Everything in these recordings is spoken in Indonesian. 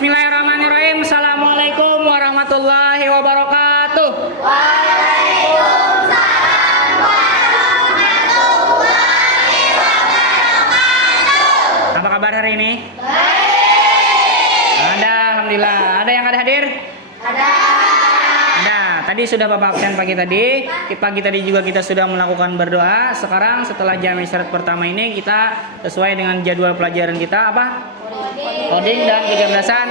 Bismillahirrahmanirrahim. Assalamualaikum warahmatullahi wabarakatuh. Waalaikumsalam warahmatullahi wabarakatuh. Apa kabar hari ini? Baik. Ada, alhamdulillah. Ada yang ada hadir? Ada. Ada. Tadi sudah Bapak absen pagi tadi. Pagi tadi juga kita sudah melakukan berdoa. Sekarang setelah jam istirahat pertama ini kita sesuai dengan jadwal pelajaran kita apa? Coding dan kecerdasan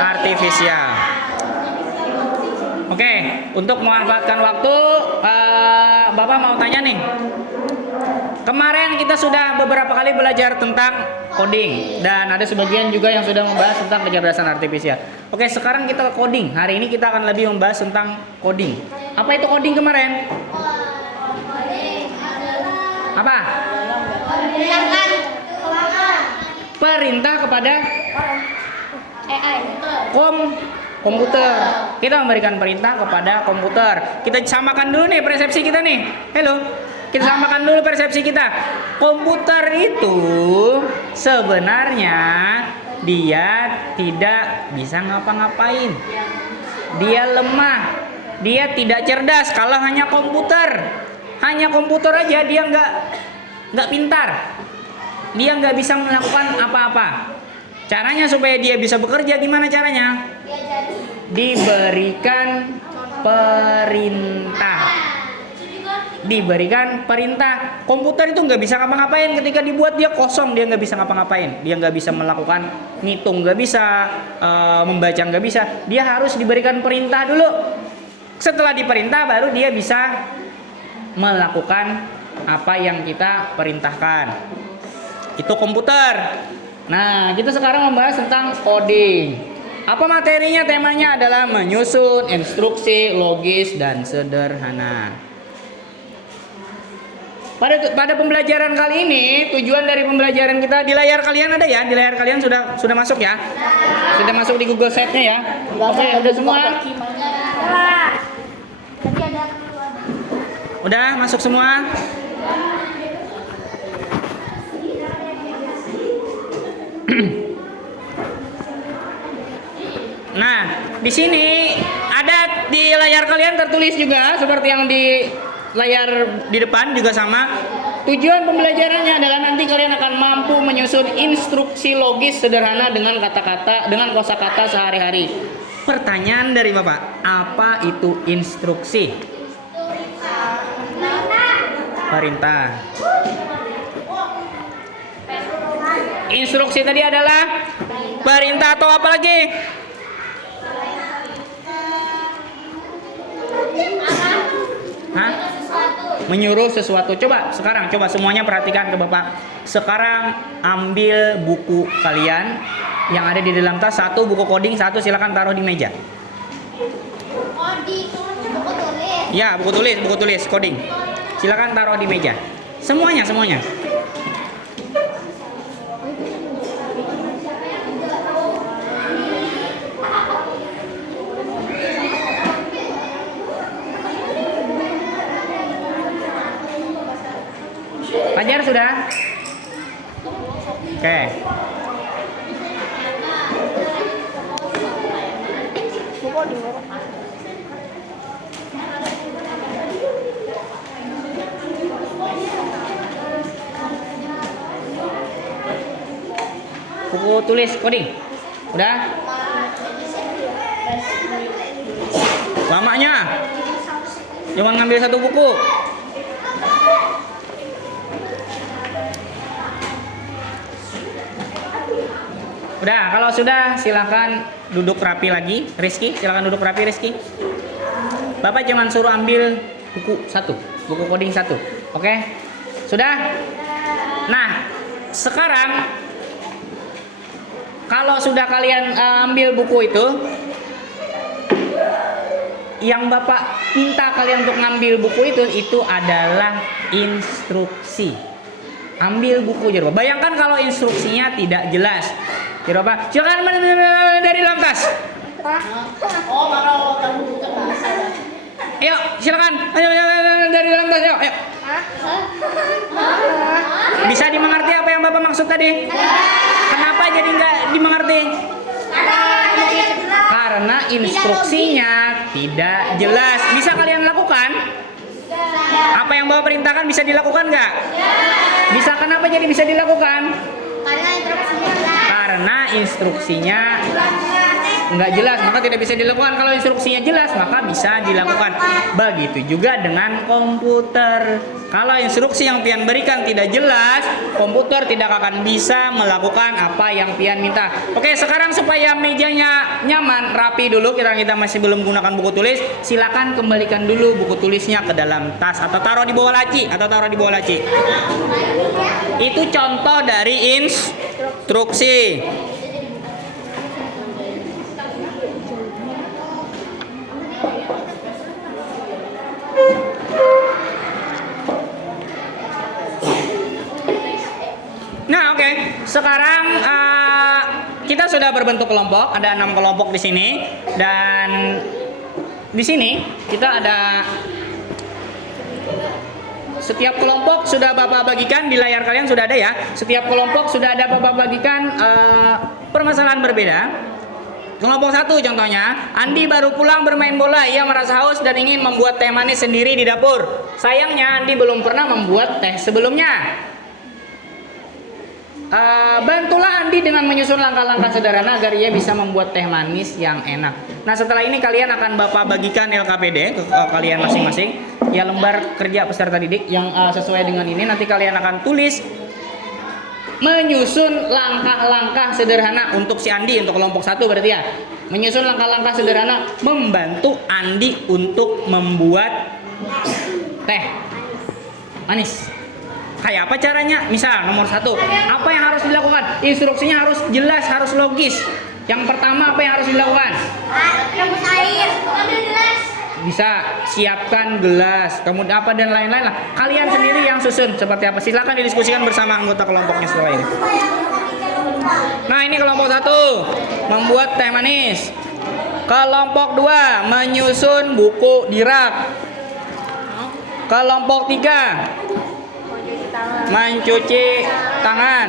artifisial. Oke, untuk memanfaatkan waktu, Bapak mau tanya nih. Kemarin kita sudah beberapa kali belajar tentang coding dan ada sebagian juga yang sudah membahas tentang kecerdasan artifisial. Oke, sekarang kita coding. Hari ini kita akan lebih membahas tentang coding. Apa itu coding kemarin? Apa? Perintah kepada komputer. Kita memberikan perintah kepada komputer. Kita samakan dulu nih persepsi kita nih. Halo. Kita samakan dulu persepsi kita. Komputer itu sebenarnya dia tidak bisa ngapa-ngapain. Dia lemah. Dia tidak cerdas. Kalau hanya komputer aja dia nggak pintar. Dia nggak bisa melakukan apa-apa. Caranya supaya dia bisa bekerja gimana caranya? Diberikan perintah. Komputer itu nggak bisa ngapa-ngapain. Ketika dibuat dia kosong, dia nggak bisa ngapa-ngapain. Dia nggak bisa melakukan ngitung, nggak bisa membaca, nggak bisa. Dia harus diberikan perintah dulu. Setelah diperintah baru dia bisa melakukan apa yang kita perintahkan. Itu komputer. Nah, kita sekarang membahas tentang coding. Apa materinya? Temanya adalah menyusun instruksi logis dan sederhana. Pada pembelajaran kali ini, tujuan dari pembelajaran kita di layar kalian ada ya? Di layar kalian sudah masuk ya? Sudah masuk di Google Sheet-nya ya? Oke, udah semua? Udah masuk semua? Nah, di sini ada di layar kalian tertulis juga seperti yang di layar di depan juga sama. Tujuan pembelajarannya adalah nanti kalian akan mampu menyusun instruksi logis sederhana dengan kata-kata, dengan kosakata sehari-hari. Pertanyaan dari Bapak, apa itu instruksi? Perintah. Instruksi tadi adalah perintah atau apa lagi? Hah? Menyuruh sesuatu. Coba semuanya perhatikan ke Bapak. Sekarang ambil buku kalian yang ada di dalam tas. Satu buku coding, satu silakan taruh di meja. Ya, buku tulis coding. Silakan taruh di meja. Semuanya. Pajar sudah? Oke. Buku tulis coding. Udah? Lamanya. Cuma ngambil satu buku. Udah, kalau sudah silakan duduk rapi lagi. Rizky, silakan duduk rapi Rizky. Bapak cuma suruh ambil buku satu, buku coding satu. Oke? Sudah? Nah, sekarang kalau sudah kalian ambil buku itu, yang Bapak minta kalian untuk ngambil buku itu adalah instruksi. Ambil buku aja. Bayangkan kalau instruksinya tidak jelas. Kira apa? Silakan dari dalam tas. Ayo, silakan. Ayo, dari dalam tas. Ayo. Bisa dimengerti apa yang Bapak maksud tadi? Kenapa jadi nggak dimengerti? instruksinya tidak jelas. Bisa kalian lakukan? Apa yang Bapak perintahkan bisa dilakukan nggak? Bisa. Kenapa jadi bisa dilakukan? Karena instruksinya nggak jelas, maka tidak bisa dilakukan. Kalau instruksinya jelas, maka bisa dilakukan. Begitu juga dengan komputer. Kalau instruksi yang pian berikan tidak jelas, komputer tidak akan bisa melakukan apa yang pian minta. Oke, sekarang supaya mejanya nyaman, rapi dulu, kita masih belum gunakan buku tulis, silakan kembalikan dulu buku tulisnya ke dalam tas atau taruh di bawah laci Itu contoh dari instruksi. Nah, oke. Sekarang kita sudah berbentuk kelompok. Ada 6 kelompok di sini, dan di sini kita ada setiap kelompok sudah Bapak bagikan di layar kalian, sudah ada ya. Setiap kelompok sudah ada Bapak bagikan permasalahan berbeda. Kelompok 1 contohnya, Andi baru pulang bermain bola. Ia merasa haus dan ingin membuat teh manis sendiri di dapur. Sayangnya Andi belum pernah membuat teh sebelumnya. Bantulah Andi dengan menyusun langkah-langkah sederhana agar ia bisa membuat teh manis yang enak. Nah, setelah ini kalian akan Bapak bagikan LKPD ke kalian masing-masing. Ya, lembar kerja peserta didik yang sesuai dengan ini. Nanti kalian akan tulis menyusun langkah-langkah sederhana untuk si Andi, untuk kelompok 1 berarti ya. Menyusun langkah-langkah sederhana membantu Andi untuk membuat teh manis. Kayak apa caranya? Misal nomor 1, apa yang harus dilakukan? Instruksinya harus jelas, harus logis. Yang pertama apa yang harus dilakukan? Rebus air, ambil gelas. Bisa siapkan gelas, kemudian apa dan lain-lain lah. Kalian sendiri yang susun seperti apa. Silakan didiskusikan bersama anggota kelompoknya setelah ini. Nah, ini kelompok 1 membuat teh manis. Kelompok 2 menyusun buku di rak. Kelompok 3 mencuci tangan.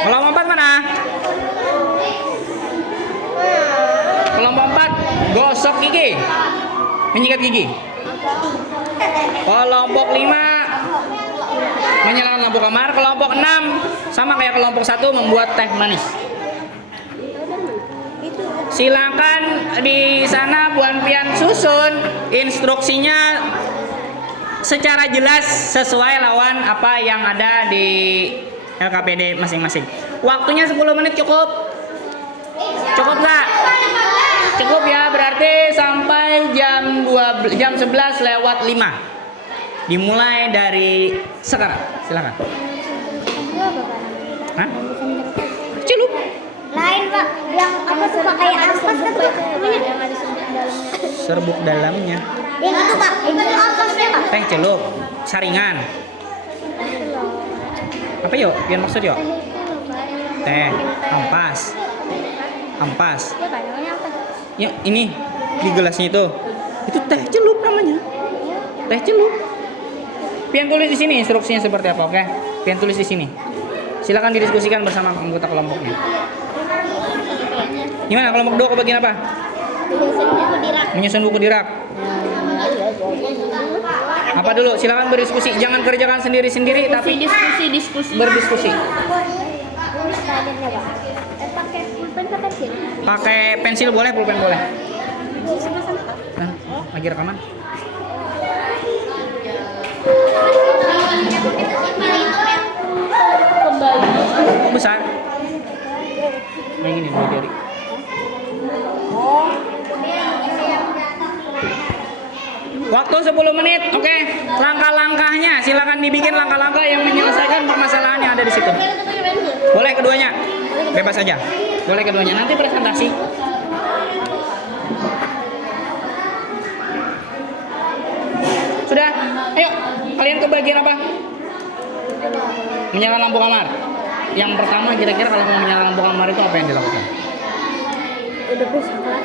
Kelompok 4 mana? Kelompok 4 gosok gigi, menyikat gigi. Kelompok 5 menyalakan lampu kamar. Kelompok 6 sama kayak kelompok 1 membuat teh manis. Silakan di sana Buan Pian susun instruksinya secara jelas sesuai lawan apa yang ada di LKPD masing-masing. Waktunya 10 menit cukup? Cukup nggak? Cukup ya, berarti sampai jam 11 lewat 5. Dimulai dari sekarang. Silakan. Hah? Celup. Lain Pak, yang apa tuh Pak, kayak ampas kan tuh namanya? Serbuk dalamnya. Yang itu Pak, itu ampasnya Pak. Teh celup, saringan. Apa yuk? Yang maksud yuk? Teh, ampas. Ampas. Ya Pak, namanya apa? Ya, ini di gelasnya itu. Itu teh celup namanya. Teh celup. Pian tulis di sini instruksinya seperti apa, oke? Pian tulis di sini. Silakan didiskusikan bersama anggota kelompoknya. Gimana kelompok 2 kebagian apa? Menyusun buku di rak. Apa dulu? Silakan berdiskusi. Jangan kerjakan sendiri-sendiri, tapi diskusi. berdiskusi. Pakai pulpen atau pensil? Pakai pensil boleh, pulpen boleh. Nah, lagi rekaman. Kembali. Besar. Yang ini dua jari. Waktu 10 menit, oke. Langkah-langkahnya, silakan dibikin langkah-langkah yang menyelesaikan permasalahan yang ada di situ. Boleh keduanya, bebas saja. Boleh keduanya. Nanti presentasi. Sudah, ayo. Kalian kebagian apa? Menyalakan lampu kamar. Yang pertama kira-kira kalau mau menyalakan lampu kamar itu apa yang dilakukan? Udah bisa kelar.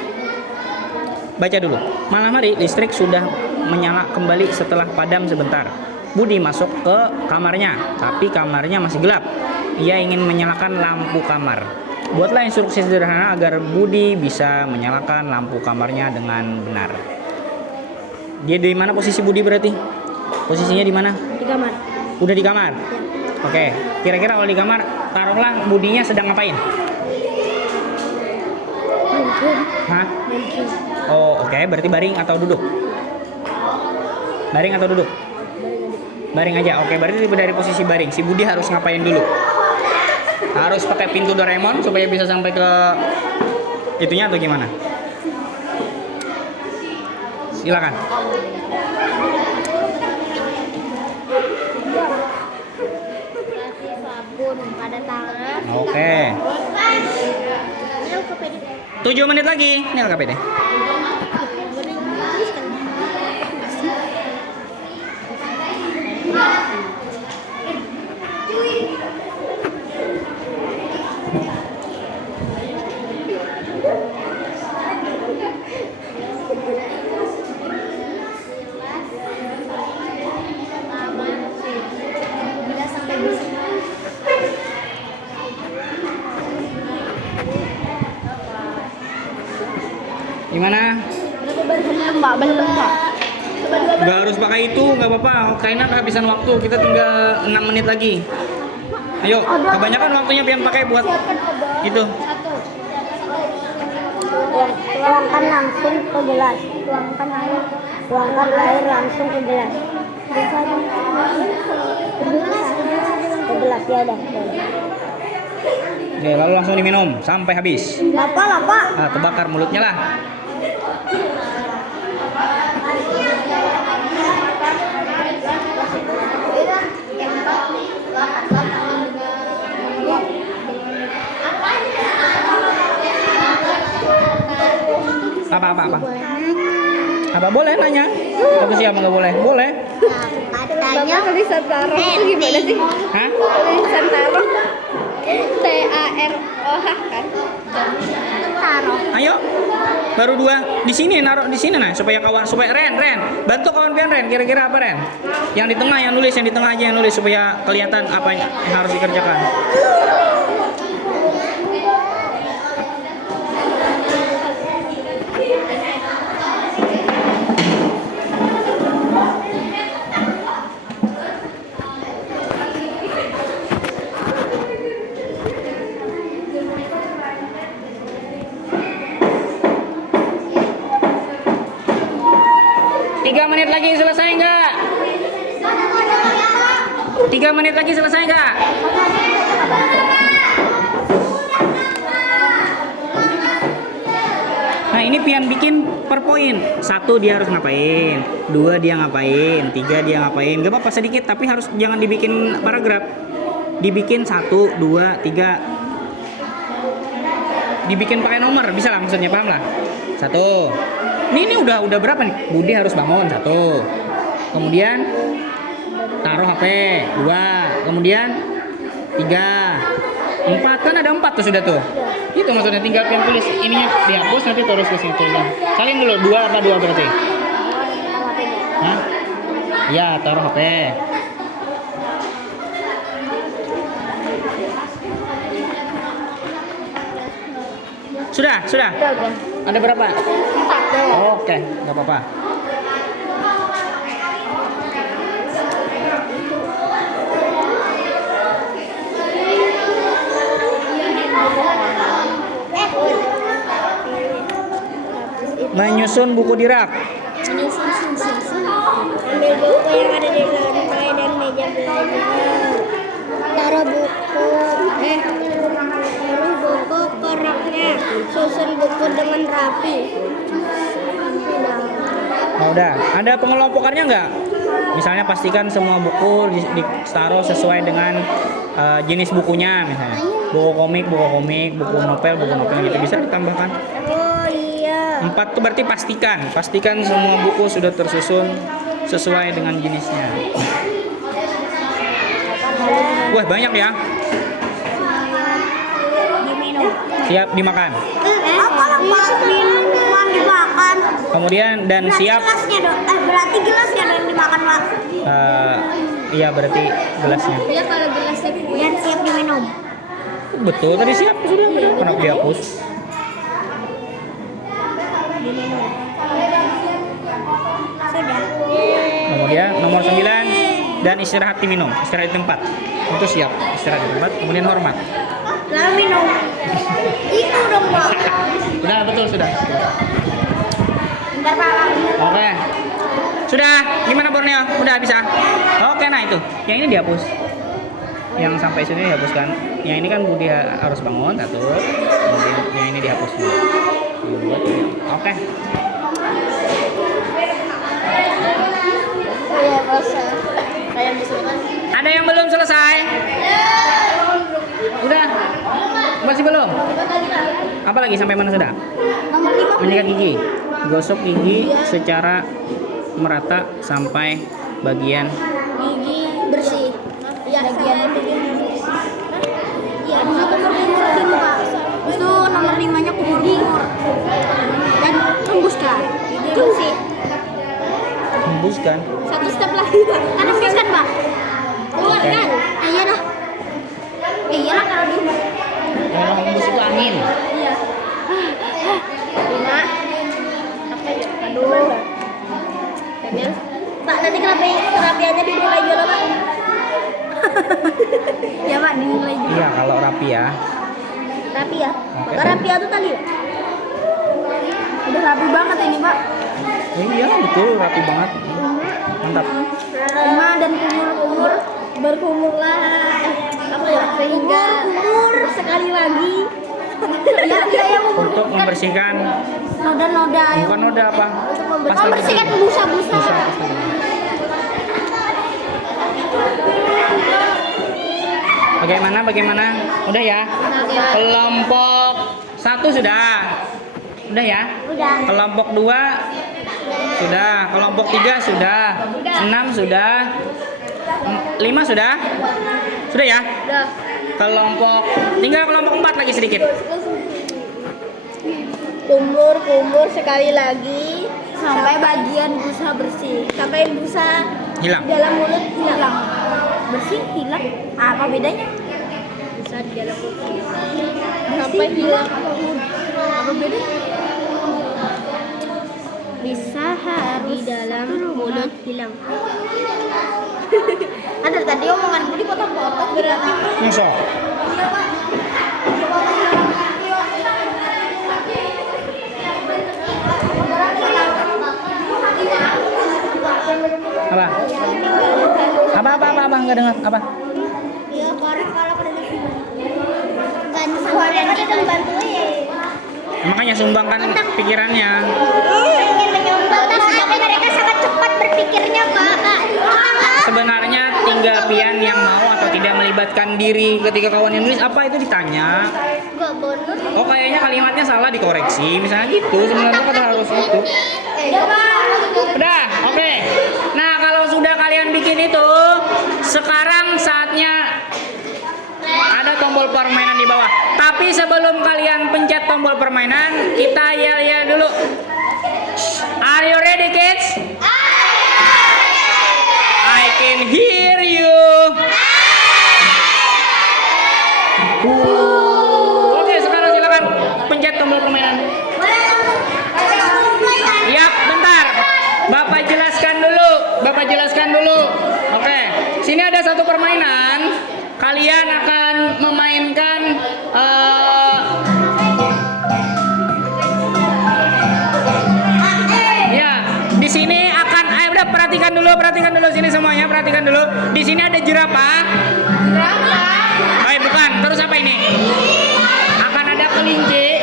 Baca dulu. Malam hari listrik sudah menyala kembali setelah padam sebentar. Budi masuk ke kamarnya, tapi kamarnya masih gelap. Ia ingin menyalakan lampu kamar. Buatlah instruksi sederhana agar Budi bisa menyalakan lampu kamarnya dengan benar. Dia di mana posisi Budi berarti? Posisinya di mana? Di kamar. Udah di kamar? Oke, kira-kira kalau di kamar, taruhlah Budinya sedang ngapain? Mungkin. Hah? Mungkin. Oh, oke, berarti baring atau duduk? Baring atau duduk? Baring aja. Oke, berarti dari posisi baring, si Budi harus ngapain dulu? Harus pakai pintu Doraemon supaya bisa sampai ke itunya atau gimana? Silakan. Kasih sabun pada tangan. Oke. Ini ke PD. 7 menit lagi. Ini LKPD. Gimana? Belum, Pak. Gak harus pakai itu, nggak apa-apa. Karena kehabisan waktu, kita tinggal 6 menit lagi. Ayo, kebanyakan waktunya pian pakai buat itu. Tuangkan langsung ke gelas. Tuangkan air langsung ke gelas. Ke gelas ya udah. Oke, lalu langsung diminum sampai habis. Lapa. Ah, kebakar mulutnya lah. Apa? Apa boleh nanya? Tapi siapa nggak boleh? Boleh. Katanya tulisan taruh itu gimana sih? Hah? Tulisan taruh TAROH kan? Taruh. Ayo. Baru 2 di sini, naruh di sini nah supaya Ren bantu kawan pian Ren, kira-kira apa Ren? Yang di tengah yang nulis, yang di tengah aja yang nulis supaya kelihatan apa yang harus dikerjakan. Tiga menit lagi selesai nggak? 3 menit lagi selesai nggak? Nah ini pian bikin per poin. 1 dia harus ngapain, 2 dia ngapain, 3 dia ngapain. Gak apa-apa sedikit, tapi harus jangan dibikin paragraf. Dibikin 1, 2, 3. Dibikin pakai nomor, bisa lah maksudnya, paham lah. 1. Ini udah berapa nih? Budi harus bangun 1. Kemudian taruh HP 2. Kemudian 3. 4 kan ada 4 tuh sudah tuh. Itu maksudnya tinggal pian tulis ininya dihapus nanti terus ke situ. Salin dulu 2 apa 2 berarti? Hah? Ya, taruh HP. Sudah. Ada berapa? 4. Oke, nggak apa-apa. Menyusun buku di rak. Ambil buku yang ada di lantai dan meja belajar. Taruh buku ke raknya. Susun buku dengan rapi. Nah, udah. Ada pengelompokannya nggak? Misalnya pastikan semua buku ditaruh sesuai dengan jenis bukunya, misalnya buku komik, buku novel gitu bisa ditambahkan. Oh iya. 4 tuh berarti pastikan semua buku sudah tersusun sesuai dengan jenisnya. Wah banyak ya. Diminum. Siap dimakan. Minuman dimakan. Kemudian dan siap. Gelasnya dong. Berarti gelasnya dong dimakan, Pak. Iya berarti gelasnya. Iya kalau gelasnya dan siap diminum. Betul, tadi siap sudah. Kenapa dihapus? Sudah. Kemudian nomor 9 dan istirahat diminum, istirahat di tempat. Itu siap, istirahat di tempat, kemudian hormat. Lalu minum. Itu dong, Pak. Sudah, betul sudah. Bentar, Pak. Oke. Sudah, gimana Borneo? Udah bisa? Oke, nah itu. Yang ini dihapus. Yang sampai sini dihapuskan. Yang ini kan Budi harus bangun satu. Kemudian yang ini dihapus dulu. Yang dua, tiga. Oke. Iya, masa. Kayak bisa kan? Ada yang belum selesai? Udah? Masih belum? Apa lagi sampai mana sudah? Nomor 5. Menyikat gigi. Gosok gigi secara merata sampai bagian Gigi bersih. Iya, bagian gigi bersih. Iya, satu kumur, Pak. Itu nomor 5-nya kumur-kumur. Dan tembuskan. Gigi bersih. hembuskan. Satu step lagi, Pak. Kan hembuskan, Pak. Keluar Oke. kan? Iya dah. Iyalah kalau di Kalau hembus itu angin. Iya. Lima. Apa ya? Aduh. Daniel. Pak, nanti kerapiannya dinilai juga loh, Pak. Ya, Pak, dinilai juga. Iya, kalau rapi ya. Rapi ya? Oke. Maka rapi itu tadi ya? Udah rapi banget ini, Pak. Iya, betul, rapi banget. Mantap. Lima dan kumur-kumur berkumurlah apa ya? Sehingga kumur sekali lagi. Ya, yang Untuk membersihkan noda-noda yang bukan noda apa? membersihkan busa-busa. Busa. Bagaimana? Udah ya? Kelompok 1 sudah. Udah ya? Udah. Kelompok 2 sudah, kelompok 3 sudah, 6 sudah, 5 sudah. Sudah ya? Udah. Tinggal kelompok 4 lagi sedikit. Kumur sekali lagi sampai bagian busa bersih. Sampai busa Hilang. di dalam mulut hilang. Bersih hilang. Apa bedanya? Busa di dalam mulut sampai hilang. Apa bedanya? Bisa di dalam mulut hilang. Ada tadi omongan Budi potong-potong berarti. Masa? Iya, Pak. Apa? Apa? Enggak dengar. Apa? Iya, kalau pada kan suaranya kita bantuin. Makanya sumbangkan pikirannya. Tapi mereka sangat cepat berpikirnya, Pak. Sebenarnya tinggal pian yang mau atau tidak melibatkan diri ketika kawan yang nulis apa itu ditanya. Enggak bonus. Oh kayaknya kalimatnya salah dikoreksi, misalnya gitu. Sebenarnya kan harus itu. Udah, oke. Nah kalau sudah kalian bikin itu, sekarang saatnya ada tombol permainan di bawah. Tapi sebelum kalian pencet tombol permainan, kita yel-yel dulu. Are you ready, kids? I can hear you. Oke, sekarang silakan pencet tombol permainan. Yap, bentar. Bapak jelaskan dulu. Oke, sini ada satu permainan. Kalian akan memainkan ya, di sini akan udah perhatikan dulu sini semuanya, perhatikan dulu. Di sini ada jerapah. Bukan, terus apa ini? Akan ada kelinci.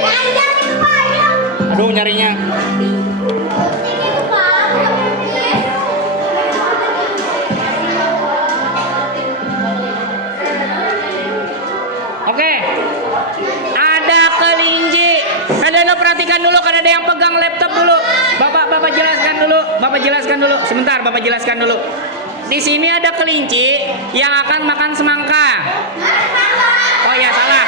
Aduh, nyarinya. Oke. Ada kelinci. Kalian perhatikan dulu, kan ada yang pegang laptop dulu. Bapak jelaskan dulu. Sebentar, Bapak jelaskan dulu. Di sini ada kelinci yang akan makan semangka. Oh ya, salah.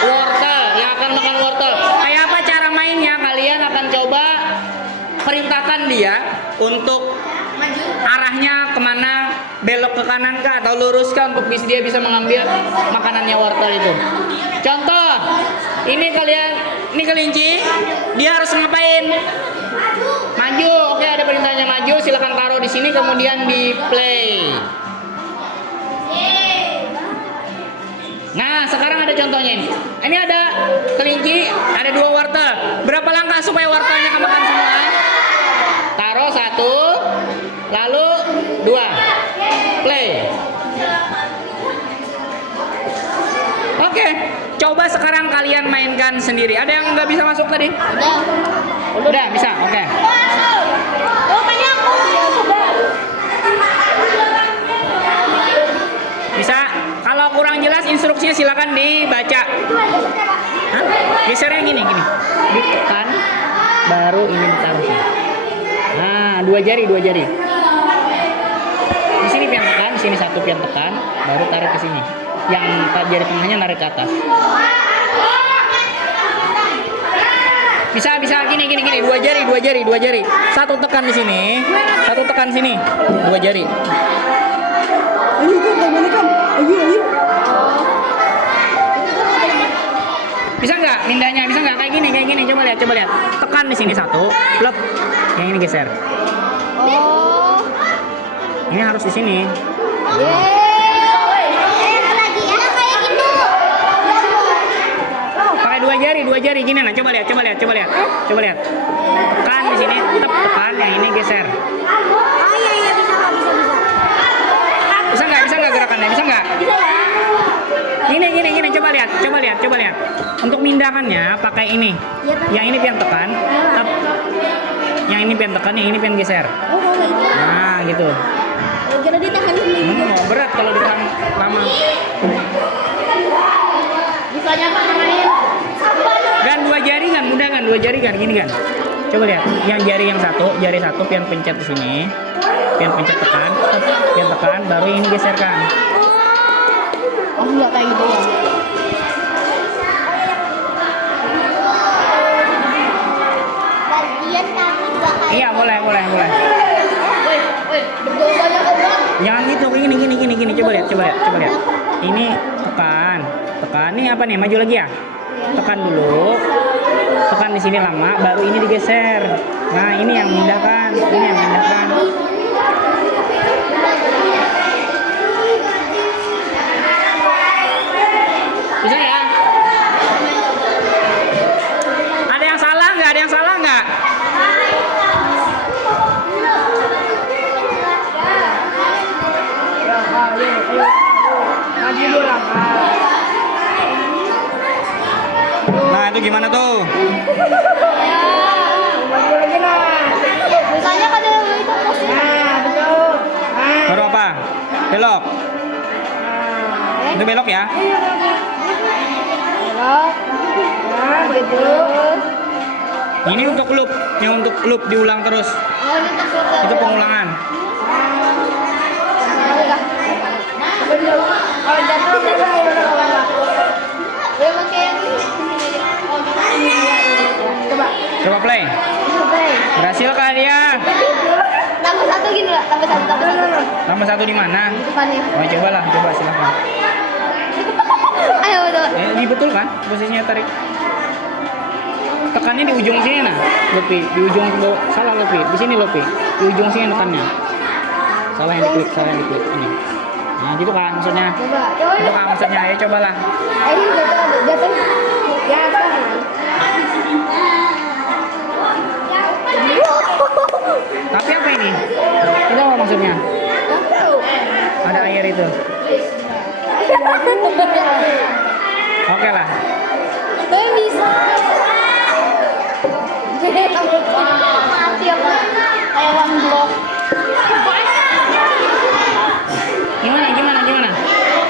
Wortel, yang akan makan wortel. Kayak apa cara mainnya? Kalian akan coba perintahkan dia untuk arahnya kemana belok ke kanan kah atau lurus kah untuk dia bisa mengambil makanannya wortel itu. Contoh, ini kelinci, dia harus ngapain? Maju. Oke, ada perintahnya maju. Silakan taruh di sini kemudian di play. Nah, sekarang ada contohnya ini. Ini ada kelinci, ada 2 wortel. Berapa langkah supaya wortelnya kemakan semua? Taruh 1, lalu 2. Play. Oke, coba sekarang kalian mainkan sendiri. Ada yang nggak bisa masuk tadi? Udah bisa. Oke. Bisa. Kalau kurang jelas instruksinya silakan dibaca. Hah? Gesernya gini. Ditekan, baru ini ditaruh. Nah, 2 jari. Di sini pian tekan, di sini 1 pian tekan, baru taruh ke sini. Yang jari tengahnya narik ke atas. Bisa gini. 2 jari. 1 tekan di sini, 1 tekan sini. 2 jari. Ayo kan. Ayo. Bisa nggak mindahnya? Bisa nggak kayak gini? Coba lihat. Tekan di sini 1, plep. Yang ini geser. Oh. Ini harus di sini. Pakai 2 jari gini nah. Coba lihat. Tekan di sini, tekan yang ini geser. Oh iya bisa. Bisa nggak gerakannya? Bisa nggak? Gini. Coba lihat. Untuk mindahannya pakai ini. Yang ini pian tekan, tep. Yang ini pian tekan, yang ini pian geser. Oh, ini. Nah, gitu. Kira ditahan dulu. Berat kalau ditahan lama. Bisanya main. Kan 2 jari kan, mudah kan? 2 jari kan, gini kan? Coba lihat, yang jari 1 pian pencet di sini, pian pencet tekan, pian tekan, baru ini geserkan. Oh, enggak kayak gitu ya. Bagian kaki enggak kayak. Iya, boleh. Jangan gitu, gini. Coba lihat. Ini tekan. Ini apa nih? Maju lagi ya? Tekan dulu. Tekan di sini lama, baru ini digeser. Nah, ini yang memindahkan. Bisa ya? Ada yang salah nggak? Nah, itu gimana tuh? Biasanya kan ada itu posisi. Baru apa? Belok. Itu belok ya? Ini untuk loop, diulang terus. Oh, ini untuk Itu pengulangan. Kalau jatuh ya pakai yang ini. Coba play. Berhasil kah dia? Tambah 1 gini lah, tambah 1. Tambah 1 di mana? Depannya. Oh, coba silakan. Ayo betul. Ini betul kan? Posisinya tarik. Tekannya di ujung sini nah, Lopi. Di ujung salah Lopi. Di sini Lopi. Di ujung sini tekannya. Salah yang diklik ini. Nah, gitu kan maksudnya. Coba. Itu kan maksudnya. Ayo cobalah. Ayo jatuh. Jatuh. Tapi apa ini? Itu apa maksudnya? Ada air itu. Oke lah. Bisa. Mati apa? Kayak one block. Gimana?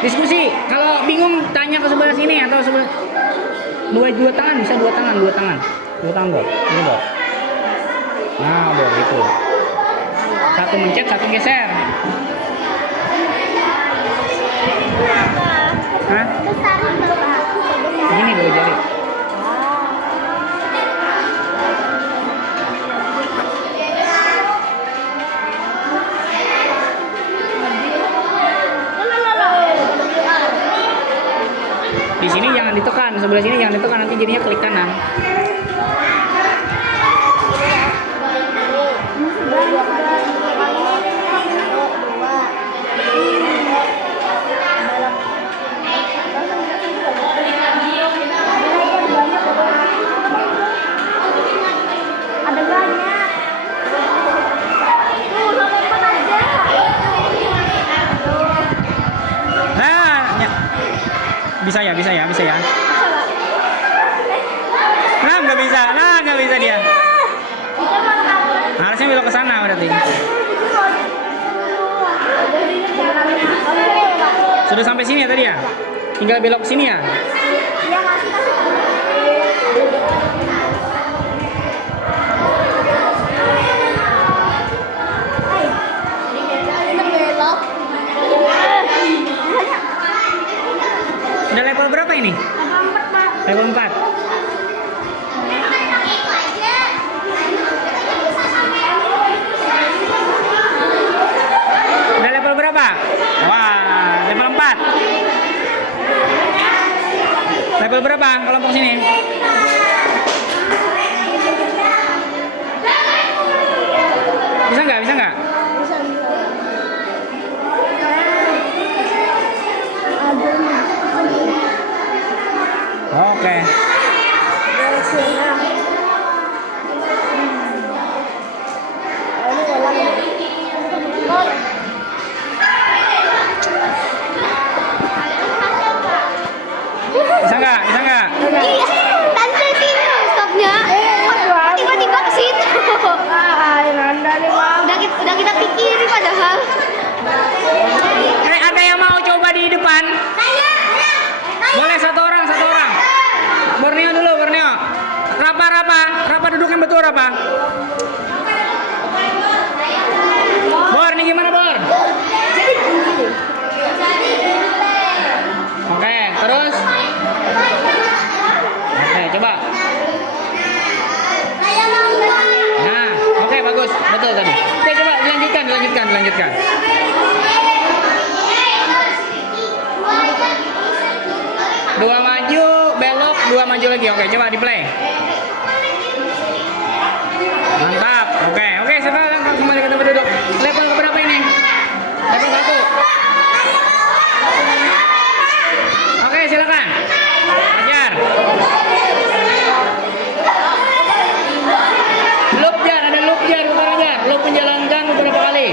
Diskusi. Kalau bingung tanya ke sebelah sini atau sebelah dua tangan bisa dua tangan bor. Ini bor. Nah bor itu. Satu mencet, satu geser. Hah? Gini 2 jari. Di sini jangan ditekan, sebelah sini jangan ditekan, nanti jadinya klik kanan. Ada banyak. Tuh, lompat aja. Nah, bisa ya. Nah, nggak bisa dia. Harusnya belok ke sana berarti. Sudah sampai sini ya tadi ya? Tinggal belok ke sini ya? Udah level berapa ini? Level 4. Udah level berapa? Wah, level 4. Level berapa kelompok sini? Bisa nggak? Oke. Bisa nggak? Iya, tante sini stopnya. Tiba-tiba ke situ. Udah kita pikirin padahal. Ada yang mau coba di depan? Boleh satu orang. Borneo dulu. Rapa duduk yang betul Rapa. Bor, ini gimana Bor? Oke, terus. Oke, coba. Nah, oke bagus, betul tadi. Oke, coba dilanjutkan. Dua maju, belok, dua maju lagi. Oke, coba di play. Mantap. Oke, sekarang kembali ke tempat duduk. Level berapa ini? Level 1. Oke, silakan. Ajar. Ada loop jar, putar ajar. Loop menjalankan beberapa kali.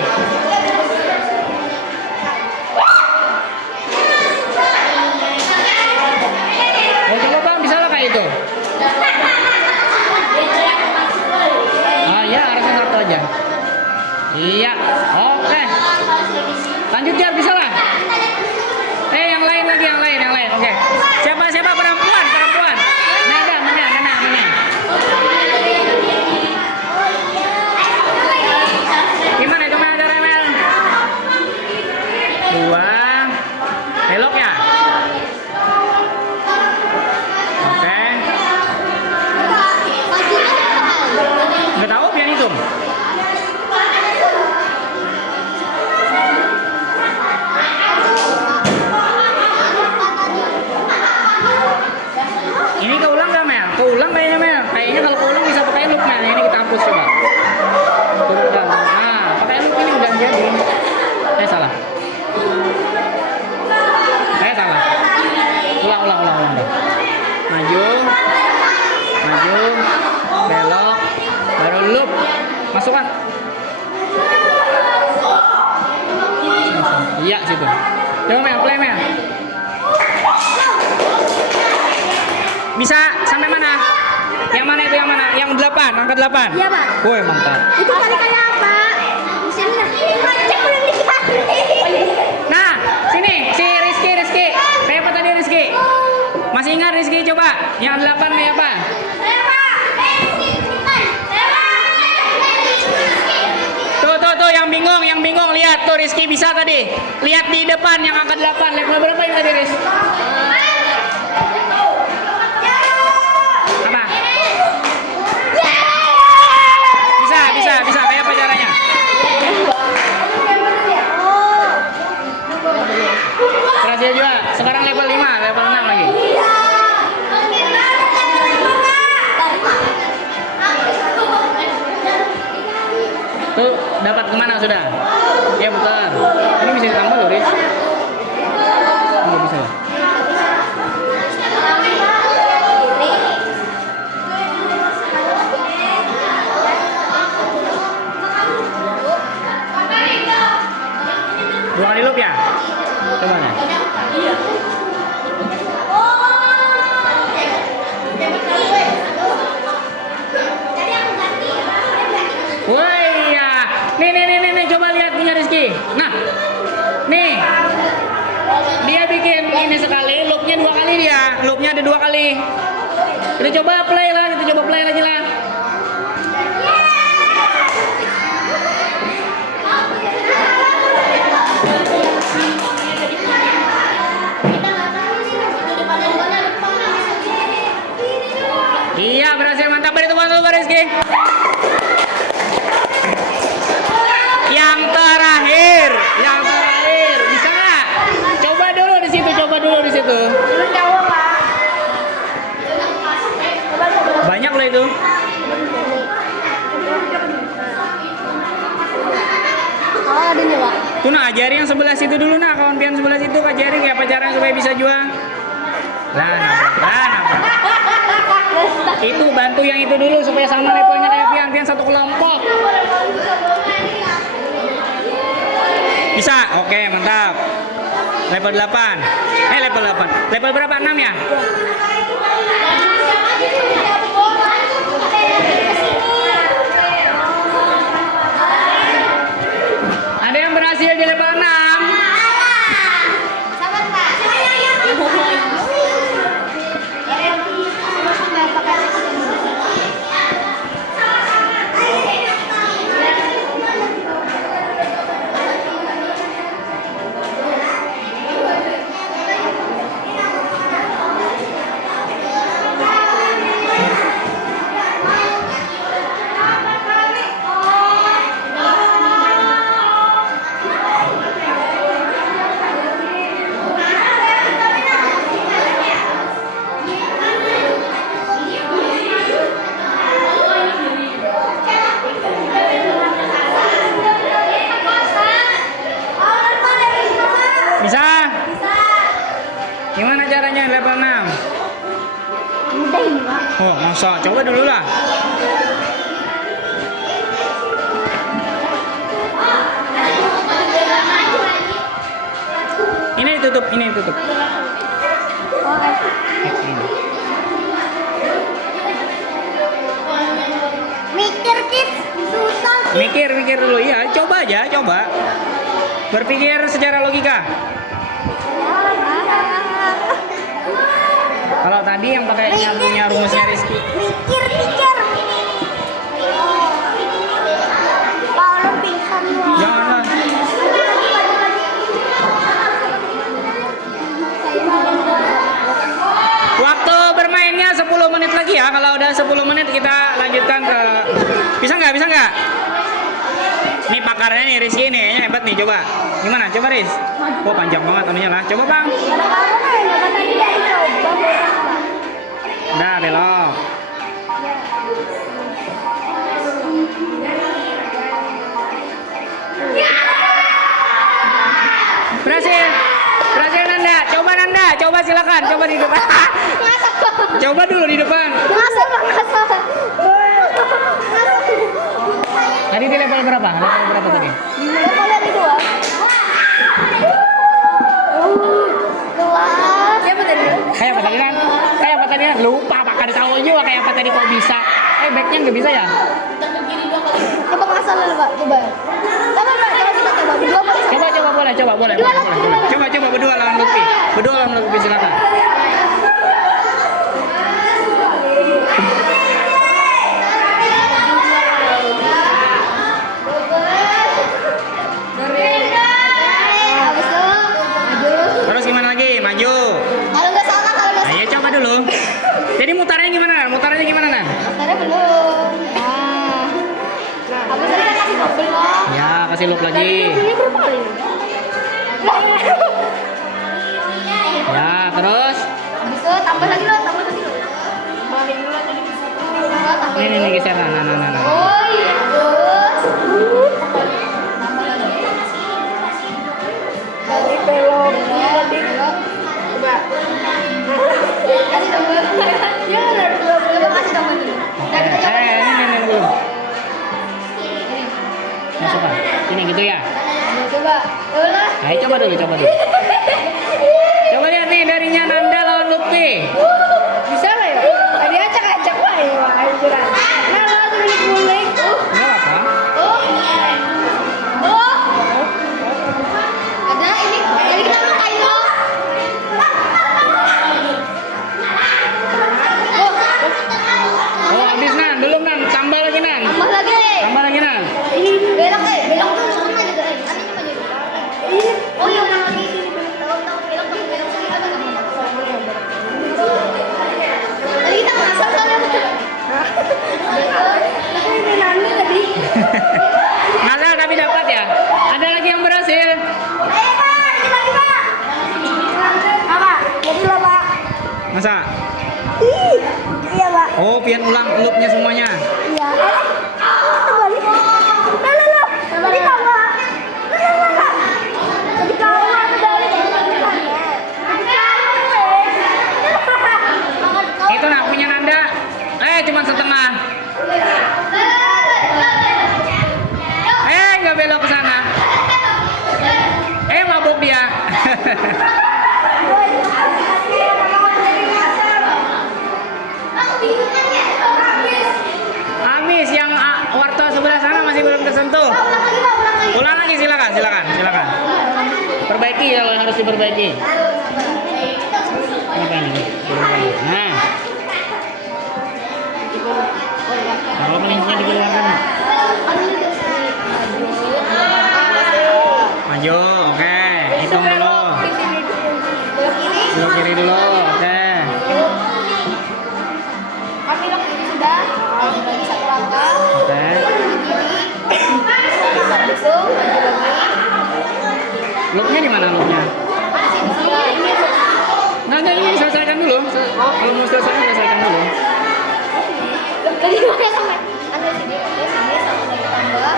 Coba Bang, bisa lah kayak itu. Ya, harusnya satu aja. Iya, oke. Lanjut Jar, bisa lah. Yang lain lagi, yang lain. Oke. Siapa perempuan? Mana? Gimana itu Mel, cara Mel? 2 belok ya? Oke. Nggak tahu, pian hitung. Ini keulang nggak Mel? Keulang kayaknya Mel. Kayaknya kalau keulang bisa pakai loop Mel. Ini kita hapus coba. Turunkan. Nah, pakai loop ini udah jadi. Salah. Ulang. Maju, belok, baru loop, masukkan. Iya situ. Coba Mel, play Mel. Bisa sampai mana? Yang mana itu yang mana? Yang 8, angka 8. Iya, Pak. Woi, mantap. Itu tadi kayak apa? Mesinnya. Cek udah dikasih. Nah, sini si Rizky. Kayak apa tadi Rizky? Masih ingat Rizky coba? Yang 8 kayak apa? Tuh yang bingung lihat tuh Rizky bisa tadi. Lihat di depan yang angka 8. Level berapa yang tadi Riz? Apa? Bisa. Kayak apa caranya? Berhasil juga. Sekarang level 5, level 6 lagi. loopnya 2 kali dia. Loopnya ada 2 kali. Kita coba play lagi lah. Iya, berhasil, mantap. Beri tepuk tangan buat Rizky. Yang terakhir, bisa nggak? Coba dulu di situ. Banyak loh itu. Oh, ada nih, Pak. Tuh nah, ajari yang sebelah situ dulu nah, kawan pian sebelah situ ajari kayak apa caranya supaya bisa jual. Nah. Itu bantu yang itu dulu supaya sama levelnya kayak pian satu kelompok. Bisa, oke, mantap. Level 8. Level 8. Level berapa? 6 ya? Ada yang berhasil di level 6? Bisa? Gimana caranya level 6? Mudah ini, Pak. Oh, masa? Coba dulu lah. Ini ditutup. Oh, mikir kit susah. Mikir dulu. Iya, coba aja. Berpikir secara logika. Kalau tadi yang pakai punya rumusnya Rizky. Mikir, pikir. Kalau pingsan gua. Janganlah. Waktu bermainnya 10 menit lagi ya. Kalau udah 10 menit kita lanjutkan ke. Bisa nggak? Nih pakarnya nih Rizky nih, kayaknya hebat nih. Coba. Gimana? Coba Riz. Oh panjang banget anunya lah. Coba Bang. Udah belok. Berhasil Nanda. Coba silakan. Coba di depan. Coba dulu di depan. Ngasal. Tadi di level berapa? Level berapa tadi? Level yang kedua. Kelas. Siapa tadi? Kayak apa tadi kan? Lupa pakai tahu juga kayak apa tadi kok bisa. Backnya nggak bisa ya? Coba ngasal dulu, Pak. Coba. Coba kita coba berdua, Pak. Coba boleh. Coba berdua lawan Lutfi. Silakan. Terus gimana lagi? Maju. Kalau nggak salah, Ayo coba dulu. Jadi mutarnya gimana? Nan? Karena belum. Habis tadi kan kasih double loh. Ya, kasih loop lagi. Ini berapa kali? Ya, terus. Habis itu tambah lagi loh. Tambahin dulu tadi. Ini geser. Nah. Oh iya, terus. Tambah lagi. Lagi belok. Coba. Kasih tambah. Ya, coba kasih tambah dulu. Nah, kita coba. Ini belum. Masuk kan? Ini gitu ya. Coba. Ulah. Ayo coba dulu. Coba lihat nih darinya Nanda lawan Lutfi. Bisa nggak ya? Tadi acak-acak lah ya, anjuran. Nah, lo tuh guling. Enggak apa? Ada ini. Jadi kita makan lo. Masa? Iya, Pak. Oh, pian ulang loopnya semuanya. Iya. Terbalik. Lalu. Tadi tambah. Tadi kamu terbalik. Itu nak punya Nanda. Cuman setengah. Nggak belok ke sana. Mabuk dia. Habis yang warto sebelah sana masih belum tersentuh. Ulang lagi, silakan. Perbaiki kalau harus diperbaiki. Apa ini? Nah. Kalau pelingsnya dikeluarkan. Maju, oke. Hitung dulu. Belok kiri dulu, oke. Kami belok kiri sudah. Lagi satu langkah. Oke. Habis itu maju lagi. Loopnya di mana loopnya? Nggak, ini selesaikan dulu. Kalau mau selesaikan dulu. Dari mana sampai? Ada sini sama lagi tambah.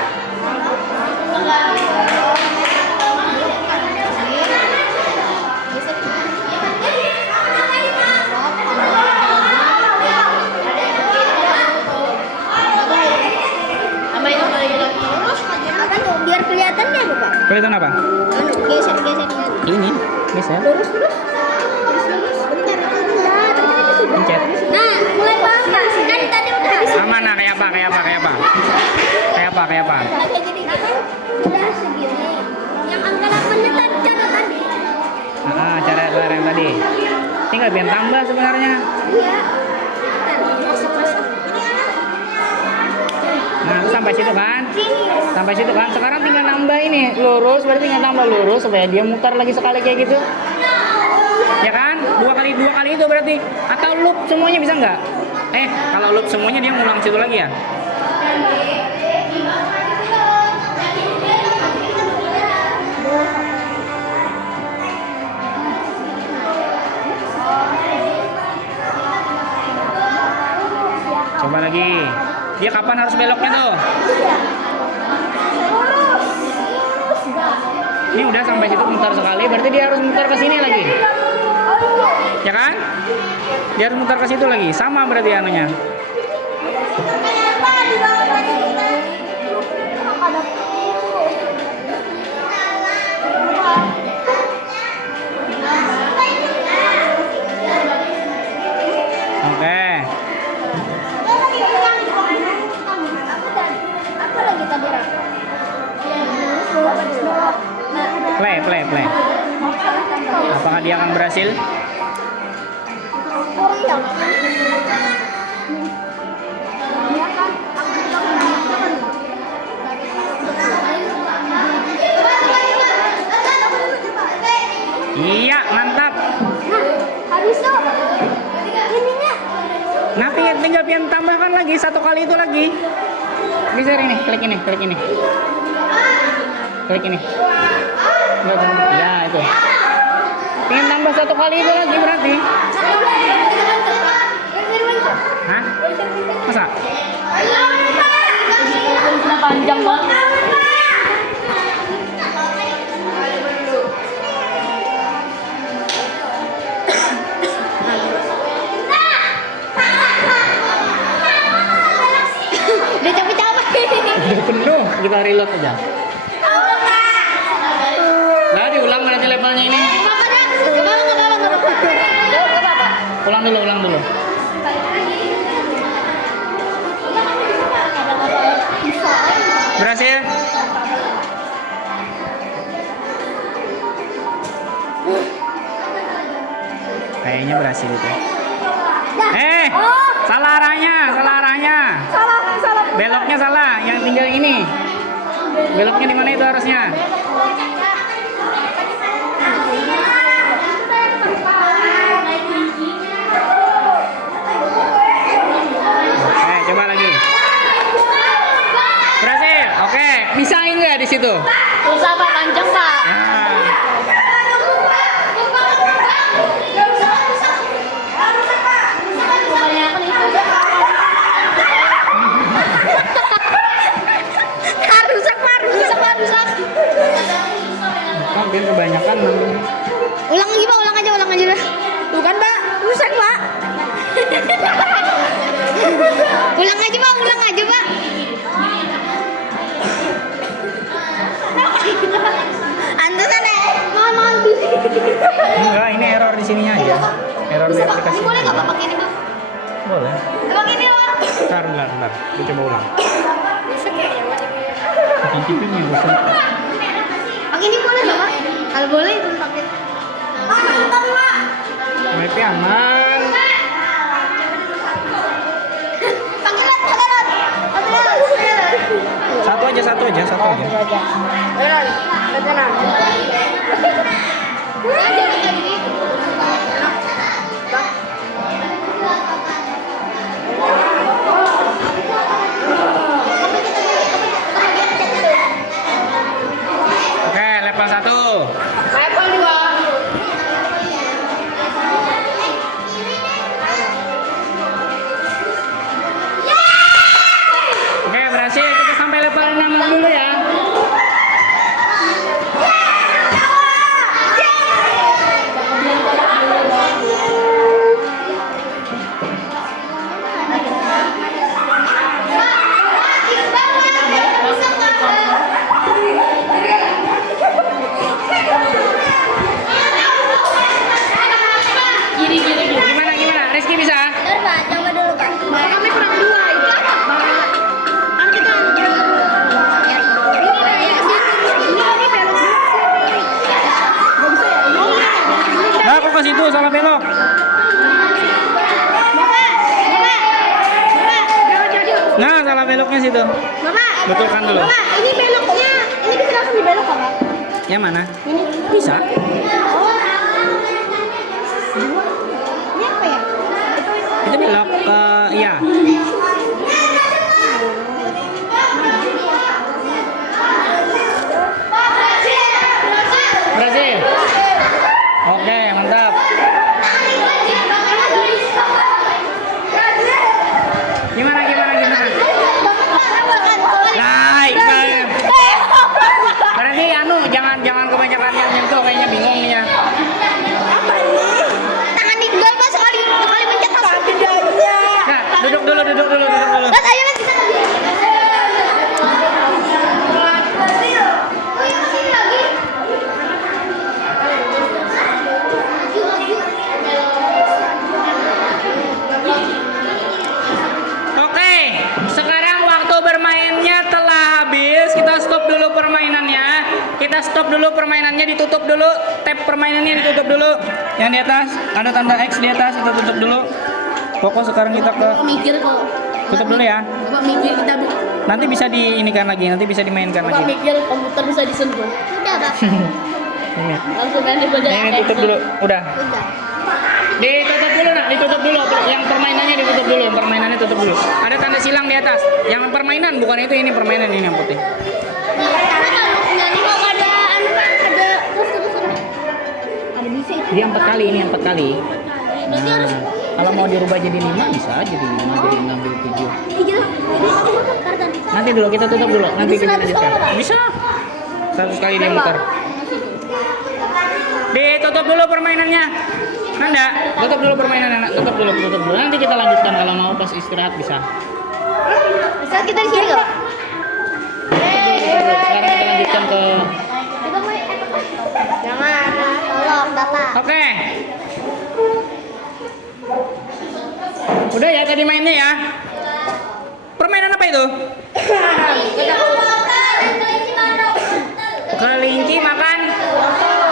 Biar kelihatan ya, Pak. Kelihatan apa? Geser. Ini, geser. Lurus. Bentar. Pencet. Nah, mulai paham Kak. Kan tadi udah habis. Mana? Kayak apa? Kayak jadi kan udah segini. Yang angka 8-nya tadi cara tadi. Cara yang tadi. Tinggal biar tambah sebenarnya. Iya. Masuk. Nah, sampai situ kan? Sini. Sampai situ kan? Sekarang tinggal nambah ini lurus, berarti tinggal tambah lurus supaya dia mutar lagi sekali kayak gitu. Ya kan? Dua kali itu berarti. Atau loop semuanya bisa nggak? Kalau loop semuanya dia ngulang situ lagi ya? Coba lagi. Dia kapan harus beloknya tuh? Ini udah sampai situ mutar sekali, berarti dia harus mutar ke sini lagi. Ya kan? Dia harus mutar ke situ lagi. Sama berarti anunya. Oke. Apa lagi tadi, Ra? Play. Apakah dia akan berhasil? Iya, mantap. Habis tuh. Ininya. Nah, tinggal pian tambahkan lagi satu kali itu lagi. Geser ini, klik ini. Ya, itu. Pengen tambah satu kali itu lagi berarti. Hah? Masa? Panjang banget. Udah capek-capek. Udah penuh, kita reload aja. Nah, diulang berarti levelnya ini. Ulang dulu. Berhasil? Kayaknya berhasil itu. Salah arahnya. Salah. Beloknya salah, yang tinggal ini. Beloknya di mana itu harusnya? Oke, coba lagi. Berhasil. Oke, bisa enggak di situ? Susah Pak, panjang Pak. Nah. Ulang aja Pak, ulang aja Pak. Antusan deh. Mama. Enggak, ini error di sininya aja. Error di aplikasi. Ini boleh nggak Pak pakai ini Pak? Boleh. Pakai ini Pak. Bentar. Kita coba ulang. Bisa kayaknya Pak. Bikin tipenya bisa. Pakai ini boleh nggak Pak? Kalau boleh itu pakai. Wifi aman. Pakai lat. Satu aja. Oke, level 1. Level 2. Oke, berhasil. Kita sampai level 6 dulu ya. Gimana? Rizky bisa? Bentar Pak, coba dulu Pak. Kami kurang 2, itu apa Pak? Kan kita ini belok dulu. Nggak bisa ya? Nah, kok ke situ salah belok. Nah, salah beloknya situ. Bapak, Betulkan dulu. Bapak, ini beloknya, ini bisa langsung dibelok Pak? Yang mana? Ini Bisa. Ini apa ya? Itu belok ke iya. Berhasil. Oke, mantap. Gimana? Nah, Iqbal. Berarti jangan kebanyakan yang nyentuh, kayaknya bingung nih ya. Tangan Iqbal Pak sekali mencet harus. Nah, duduk dulu. Mas, ayo Mas, kita lagi. Oke, sekarang waktu bermainnya telah habis. Kita stop dulu permainannya. Ditutup dulu. Tab permainannya ditutup dulu. Yang di atas ada tanda X di atas, kita tutup dulu. Pokok sekarang kita ke Mikir kok. tutup dulu ya. Bapak mikir kita Nanti bisa diinikan lagi, nanti bisa dimainkan Bapak lagi. mikir komputer bisa disentuh. Udah Pak. Ini. Langsung kan dibaca. Ini tutup dulu. Udah. Udah. Ditutup dulu. Yang permainannya ditutup dulu, tutup dulu. Ada tanda silang di atas. Yang permainan bukan itu, ini permainan ini yang putih. Nyanyi kok ada anu Pak, ada terus. Ada bisa itu. Dia 4 kali, ini yang 4 kali. Berarti Nah, harus kalau mau dirubah jadi 5 bisa jadi 5, jadi 6, jadi 7. iya. Jadi kartan. Nanti dulu kita tutup dulu, nanti Bisa kita 100 lanjutkan. kalau, Pak? Bisa. 100 kali dia muter. Ditutup dulu permainannya. Nanda, tutup dulu permainannya. Tutup dulu. Nanti kita lanjutkan kalau mau pas istirahat bisa. Bisa kita di sini enggak? Sekarang kita lanjutkan ke. Jangan. Tolong, Bapak. Oke. Udah ya tadi mainnya ya. Permainan apa itu? Kelinci makan